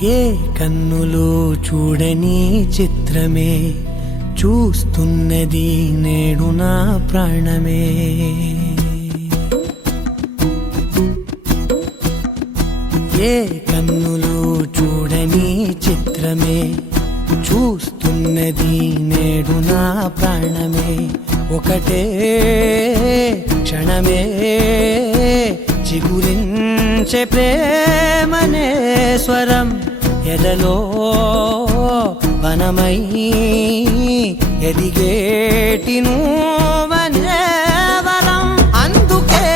ఏ కన్నులు చూడని చిత్రమే చూస్తున్నది నేడు నా ప్రాణమే. ఏ కన్నులు చూడని చిత్రమే చూస్తున్నది నేడు నా ప్రాణమే. ఒకటే క్షణమే చిగురించే ప్రేమనే స్వరం ఎదలో వనమై ఎదిగేటి నువ్వనే వరం. అందుకే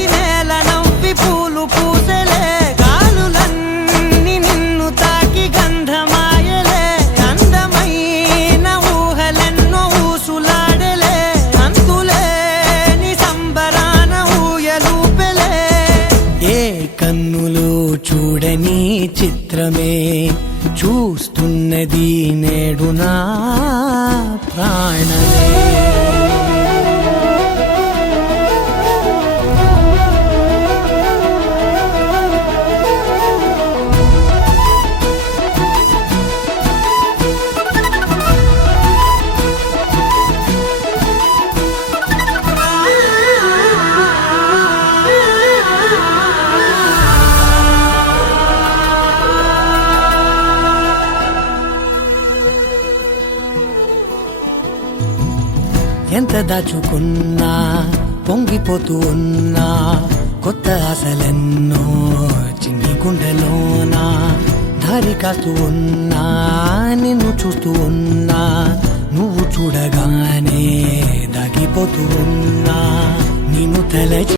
ఈ నేల నవ్వి పూలు పూసెలే, గాలులన్నీ నిన్ను తాకి గంధమాయలే. అందమైన ఊహలెన్నో ఊసులాడలే, అంతులేని సంబరాన ఊయలూపెలే. ఏ కన్నులు చూడని చిత్రమే చూస్తున్నది నేడు నా ప్రాణమే. ఎంత దాచుకున్నా పొంగిపోతూ ఉన్నా, కొత్త ఆశలెన్నో చిన్ని గుండెలోనా. దారి కాస్తూ ఉన్నా, నిన్ను చూస్తూ ఉన్నా, నువ్వు చూడగానే దాగిపోతూ ఉన్నా. నిన్ను తలచి